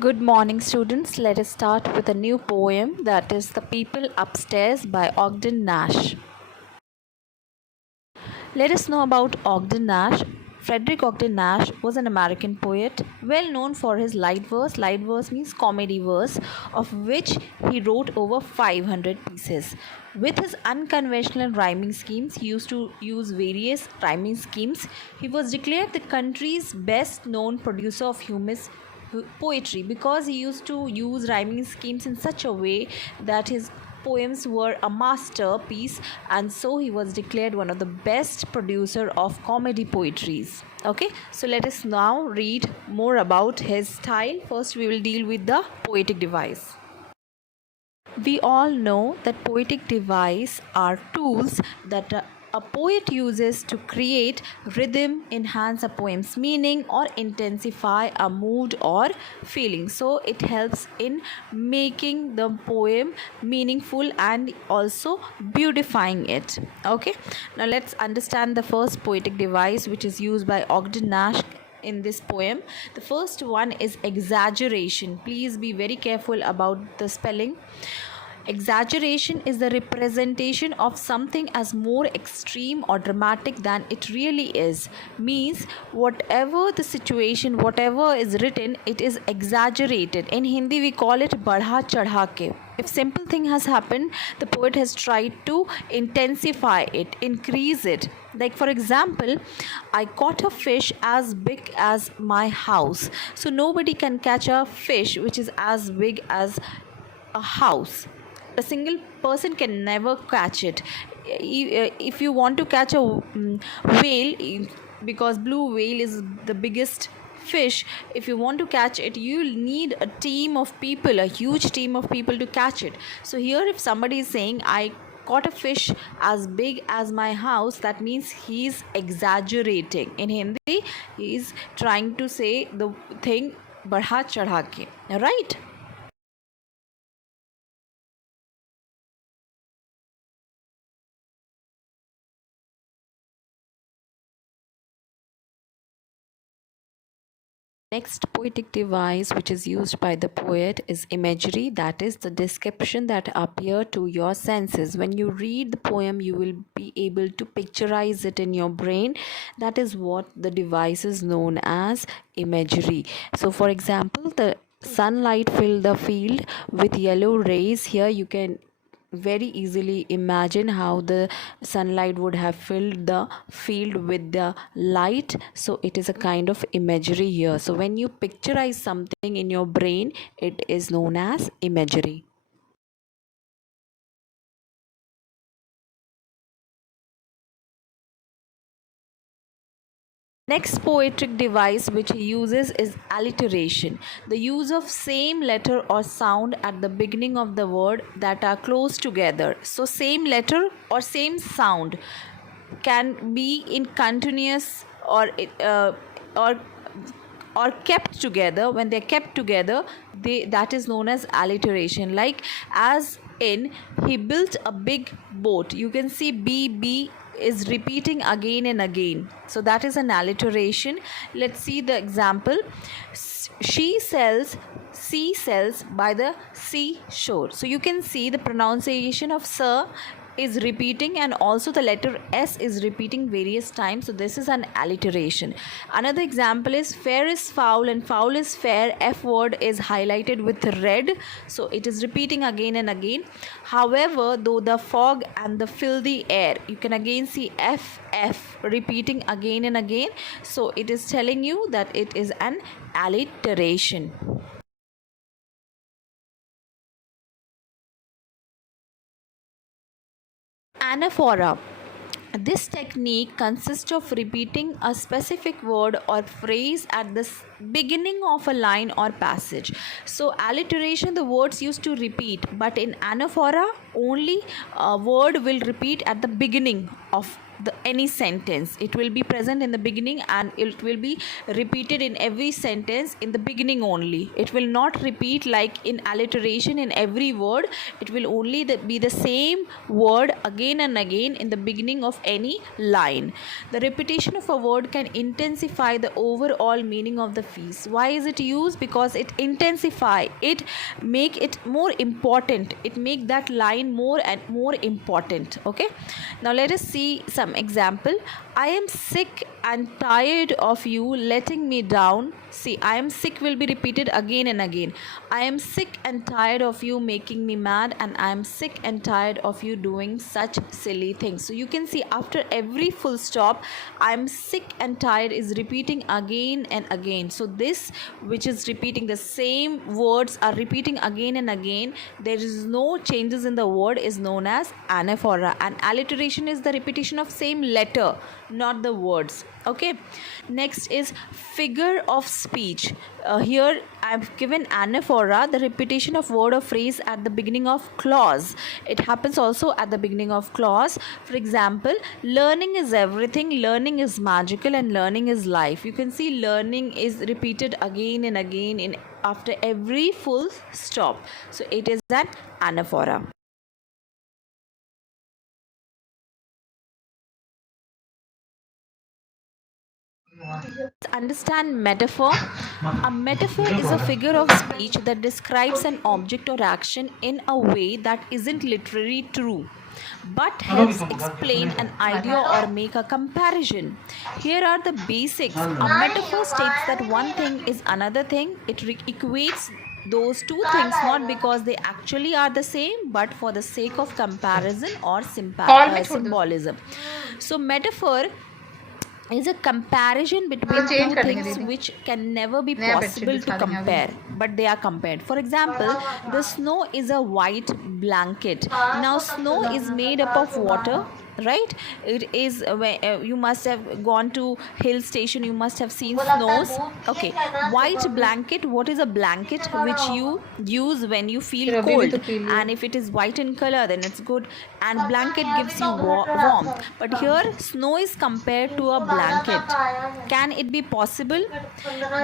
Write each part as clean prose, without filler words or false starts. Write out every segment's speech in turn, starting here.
Good morning, students. Let us start with a new poem that is The People Upstairs by Ogden Nash. Let us know about Ogden Nash. Frederick Ogden Nash was an American poet, well known for his light verse. Light verse means comedy verse, of which he wrote over 500 pieces. With his unconventional rhyming schemes, he used to use various rhyming schemes. He was declared the country's best known producer of humus poetry because he used to use rhyming schemes in such a way that his poems were a masterpiece, and so he was declared one of the best producer of comedy poetries. Okay, so let us now read more about his style. First we will deal with the poetic device. We all know that poetic device are tools that a poet uses to create rhythm, enhance a poem's meaning, or intensify a mood or feeling. So it helps in making the poem meaningful and also beautifying it. Okay, now let's understand the first poetic device which is used by Ogden Nash in this poem. The first one is exaggeration. Please be very careful about the spelling. Exaggeration is the representation of something as more extreme or dramatic than it really is. Means whatever the situation, whatever is written, it is exaggerated. In Hindi we call it badha chadha ke. If simple thing has happened, the poet has tried to intensify it, increase it. Like for example, I caught a fish as big as my house. So nobody can catch a fish which is as big as a house. A single person can never catch it. If you want to catch a whale, because blue whale is the biggest fish, if you want to catch it, you need a team of people, a huge team of people to catch it. So here if somebody is saying I caught a fish as big as my house, that means he's exaggerating. In Hindi he is trying to say the thing badha chadha ke, right? Next poetic device which is used by the poet is imagery, that is the description that appear to your senses. When you read the poem, you will be able to picturize it in your brain. That is what the device is known as imagery. So for example, the sunlight filled the field with yellow rays. Here you can very easily imagine how the sunlight would have filled the field with the light. So it is a kind of imagery here. So when you picturize something in your brain, it is known as imagery. Next poetic device which he uses is alliteration, the use of same letter or sound at the beginning of the word that are close together. So same letter or same sound can be in continuous or or kept together. When they're kept together, that is known as alliteration. Like as in, he built a big boat, you can see B is repeating again and again, so that is an alliteration. Let's see the example. She sells sea sells by the seashore. So you can see the pronunciation of sir is repeating, and also the letter S is repeating various times. So this is an alliteration. Another example is fair is foul and foul is fair. F word is highlighted with red, so it is repeating again and again. However, though the fog and the filthy air, you can again see F repeating again and again. So it is telling you that it is an alliteration. Anaphora. This technique consists of repeating a specific word or phrase at the beginning of a line or passage. So alliteration, the words used to repeat, but in anaphora only a word will repeat at the beginning of the any sentence. It will be present in the beginning and it will be repeated in every sentence in the beginning only. It will not repeat like in alliteration in every word. It will only be the same word again and again in the beginning of any line. The repetition of a word can intensify the overall meaning of the piece. Why is it used? Because it intensify, it make it more important, it make that line more and more important. Okay, now let us see some example. I am sick and tired of you letting me down. See, I am sick will be repeated again and again. I am sick and tired of you making me mad, and I am sick and tired of you doing such silly things. So you can see after every full stop, I am sick and tired is repeating again and again. So this which is repeating the same words are repeating again and again, there is no changes in the word, is known as anaphora. And alliteration is the repetition of same letter, not the words. Okay, next is figure of speech. Here I have given anaphora, the repetition of word or phrase at the beginning of clause. It happens also at the beginning of clause. For example, learning is everything, learning is magical, and learning is life. You can see learning is repeated again and again in after every full stop. So it is an anaphora. Understand metaphor. A metaphor is a figure of speech that describes an object or action in a way that isn't literally true but helps explain an idea or make a comparison. Here are the basics. A metaphor states that one thing is another thing. It equates those two things not because they actually are the same but for the sake of comparison or symbolism. So metaphor is a comparison between two things which can never be possible to compare, but they are compared. For example, the snow is a white blanket. Now snow is made up of water, right? It is you must have gone to hill station, you must have seen snows. Okay, white blanket, what is a blanket? Which you use when you feel cold, and if it is white in color then it's good, and blanket gives you warmth. But here snow is compared to a blanket. Can it be possible?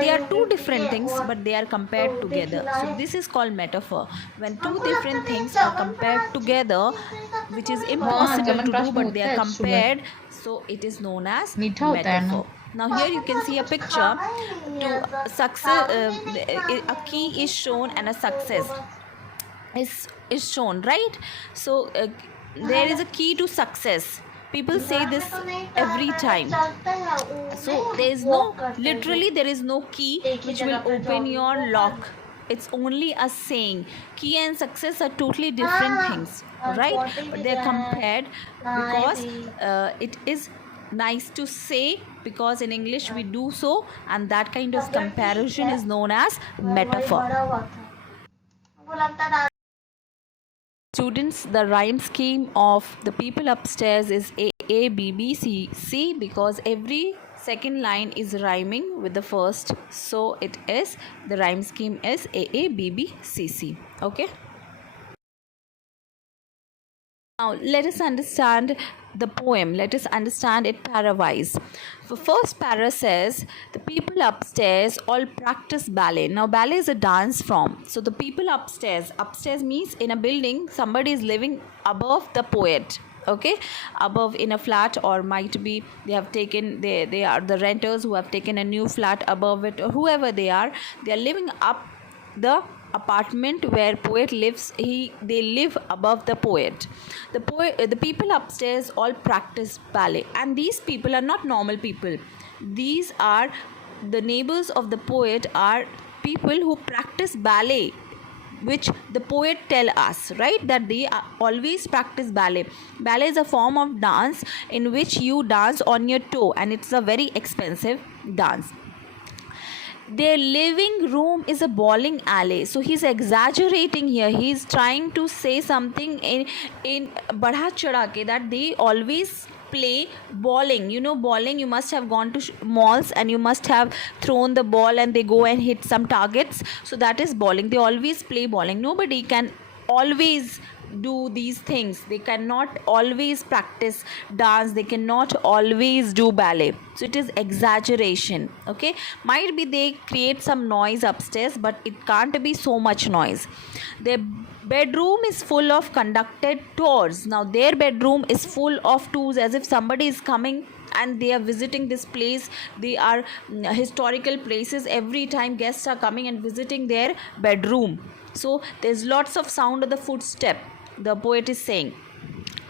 They are two different things but they are compared together. So this is called metaphor. When two different things are compared together, which is impossible to do but they are compared, so it is known as metaphor. Now here you can see a picture to success. A key is shown and a success is shown, right? So there is a key to success. People say this every time. So there is no, literally there is no key which will open your lock. It's only a saying. Key and success are totally different things, right? But they are compared because it is nice to say, because in English we do so, and that kind of comparison is known as metaphor. Students, the rhyme scheme of the people upstairs is A A B B C C, because every second line is rhyming with the first, so it is, the rhyme scheme is A A B B C C. Okay. Now let us understand the poem. Let us understand it para-wise. The first para says, the people upstairs all practice ballet. Now ballet is a dance form. So the people upstairs means in a building somebody is living above the poet. Okay, above in a flat, or might be they have taken, they are the renters who have taken a new flat above it, or whoever they are living up the apartment where poet lives. They live above the poet. The people upstairs all practice ballet, and these people are not normal people. These are the neighbors of the poet, are people who practice ballet, which the poet tell us, right, that they always practice ballet. Ballet is a form of dance in which you dance on your toe, and it's a very expensive dance. Their living room is a bowling alley. So he's exaggerating here. He's trying to say something in badha chada ke, that they always play bowling. You know bowling, you must have gone to malls and you must have thrown the ball and they go and hit some targets. So that is bowling. They always play bowling. Nobody can always do these things. They cannot always practice dance, they cannot always do ballet. So it is exaggeration. Okay, might be they create some noise upstairs, but it can't be so much noise. Their bedroom is full of conducted tours. Now their bedroom is full of tours, as if somebody is coming and they are visiting this place. They are historical places. Every time guests are coming and visiting their bedroom, so there's lots of sound of the footstep. The poet is saying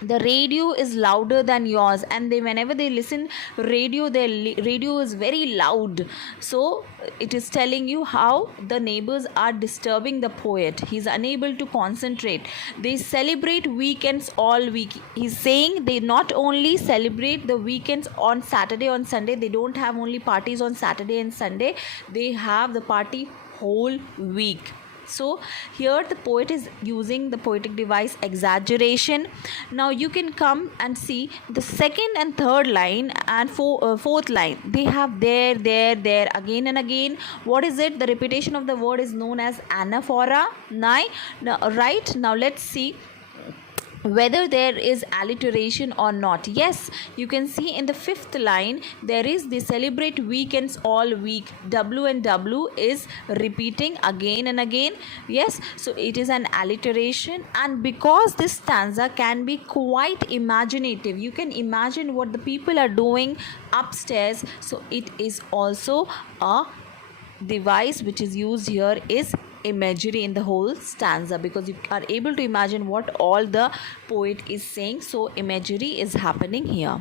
the radio is louder than yours, and they, whenever they listen radio, their radio is very loud. So it is telling you how the neighbors are disturbing the poet. He's unable to concentrate. They celebrate weekends all week. He's saying they not only celebrate the weekends on Saturday, on Sunday. They don't have only parties on Saturday and Sunday, they have the party whole week. So here the poet is using the poetic device exaggeration. Now you can come and see the second and third line and fourth line. They have there again and again. What is it? The repetition of the word is known as anaphora. Now, right, now let's see whether there is alliteration or not. Yes, you can see in the fifth line there is the celebrate weekends all week. W and W is repeating again and again. Yes, so it is an alliteration, and because this stanza can be quite imaginative, you can imagine what the people are doing upstairs, so it is also a device which is used here is imagery in the whole stanza, because you are able to imagine what all the poet is saying. So imagery is happening here.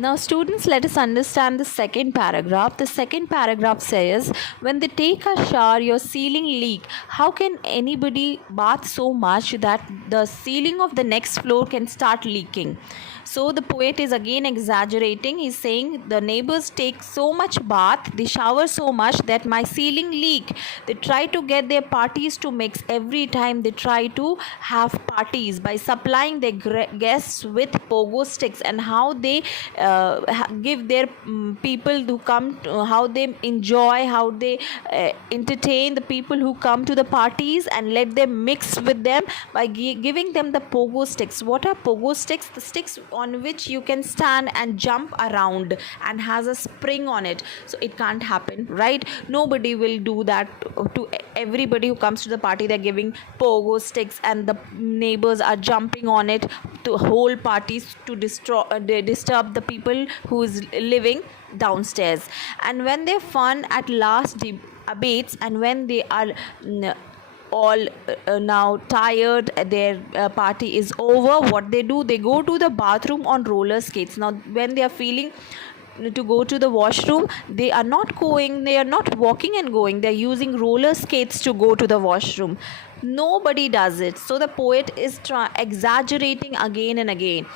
Now students, let us understand the second paragraph. The second paragraph says, when they take a shower, your ceiling leak. How can anybody bath so much that the ceiling of the next floor can start leaking? So the poet is again exaggerating. He's saying the neighbors take so much bath, they shower so much that my ceiling leak. They try to get their parties to mix. Every time they try to have parties by supplying their guests with pogo sticks, and how they give their people who come to, how they enjoy, how they entertain the people who come to the parties, and let them mix with them by giving them the pogo sticks. What are pogo sticks? The sticks on which you can stand and jump around and has a spring on it. So it can't happen, right? Nobody will do that to everybody who comes to the party. They're giving pogo sticks and the neighbors are jumping on it to whole parties to disturb the people who is living downstairs. And when their fun at last abates, and when they are all now tired, their party is over, what they do, they go to the bathroom on roller skates. Now when they are feeling to go to the washroom, they are not walking and going, they are using roller skates to go to the washroom. Nobody does it. So the poet is exaggerating again and again.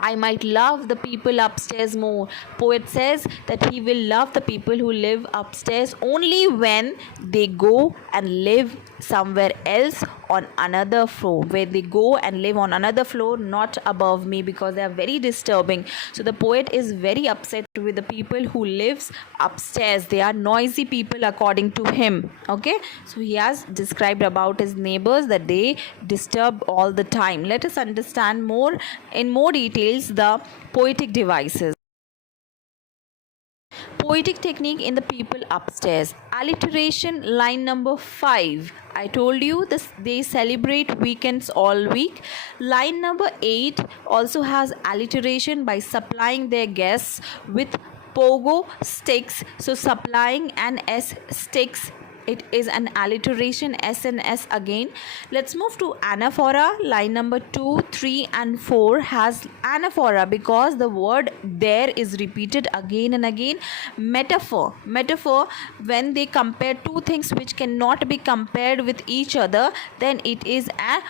I might love the people upstairs more. Poet says that he will love the people who live upstairs only when they go and live somewhere else on another floor, where they go and live on another floor, not above me, because they are very disturbing. So the poet is very upset with the people who lives upstairs. They are noisy people according to him. Okay, so he has described about his neighbors that they disturb all the time. Let us understand more in more details the poetic devices. Poetic technique in the people upstairs. Alliteration, line number 5. I told you this, they celebrate weekends all week. Line number 8 also has alliteration by supplying their guests with pogo sticks. So supplying an S sticks, it is an alliteration, S and S again. Let's move to anaphora. Line number 2, 3 and 4 has anaphora because the word there is repeated again and again. Metaphor, when they compare two things which cannot be compared with each other, then it is an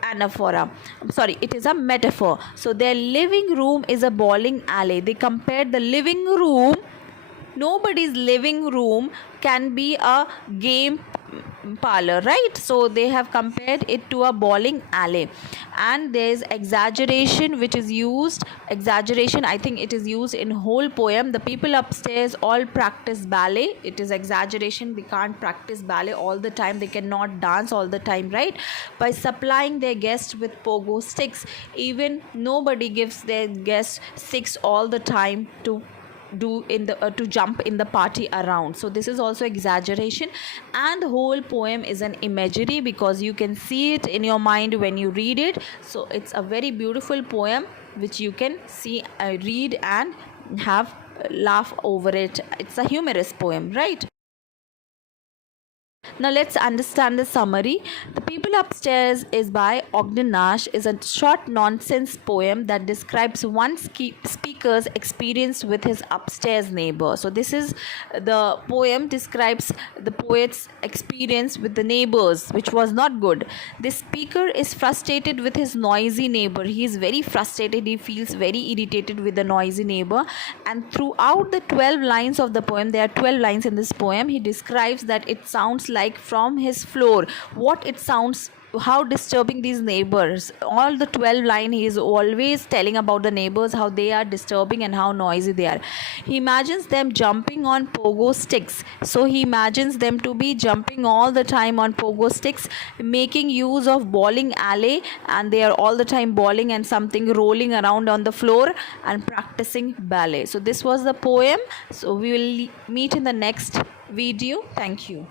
anaphora. Sorry, it is a metaphor. So their living room is a bowling alley. They compared the living room. Nobody's living room can be a game parlor, right? So they have compared it to a bowling alley, and there's exaggeration which is used. Exaggeration, I think it is used in whole poem. The people upstairs all practice ballet. It is exaggeration. They can't practice ballet all the time. They cannot dance all the time, right? By supplying their guests with pogo sticks. Even nobody gives their guests sticks all the time to do in the to jump in the party around. So this is also exaggeration, and the whole poem is an imagery because you can see it in your mind when you read it. So it's a very beautiful poem which you can see, read and have laugh over it. It's a humorous poem, right? Now let's understand the summary. The People Upstairs is by Ogden Nash is a short nonsense poem that describes one speaker's experience with his upstairs neighbor. So this is the poem describes the poet's experience with the neighbors, which was not good. This speaker is frustrated with his noisy neighbor. He is very frustrated. He feels very irritated with the noisy neighbor. And throughout the 12 lines of the poem, there are 12 lines in this poem, he describes that it sounds like from his floor, what it sounds, how disturbing these neighbors. All the 12 line he is always telling about the neighbors, how they are disturbing and how noisy they are. He imagines them jumping on pogo sticks. So he imagines them to be jumping all the time on pogo sticks, making use of bowling alley, and they are all the time bowling and something rolling around on the floor and practicing ballet. So this was the poem. So we will meet in the next video. Thank you.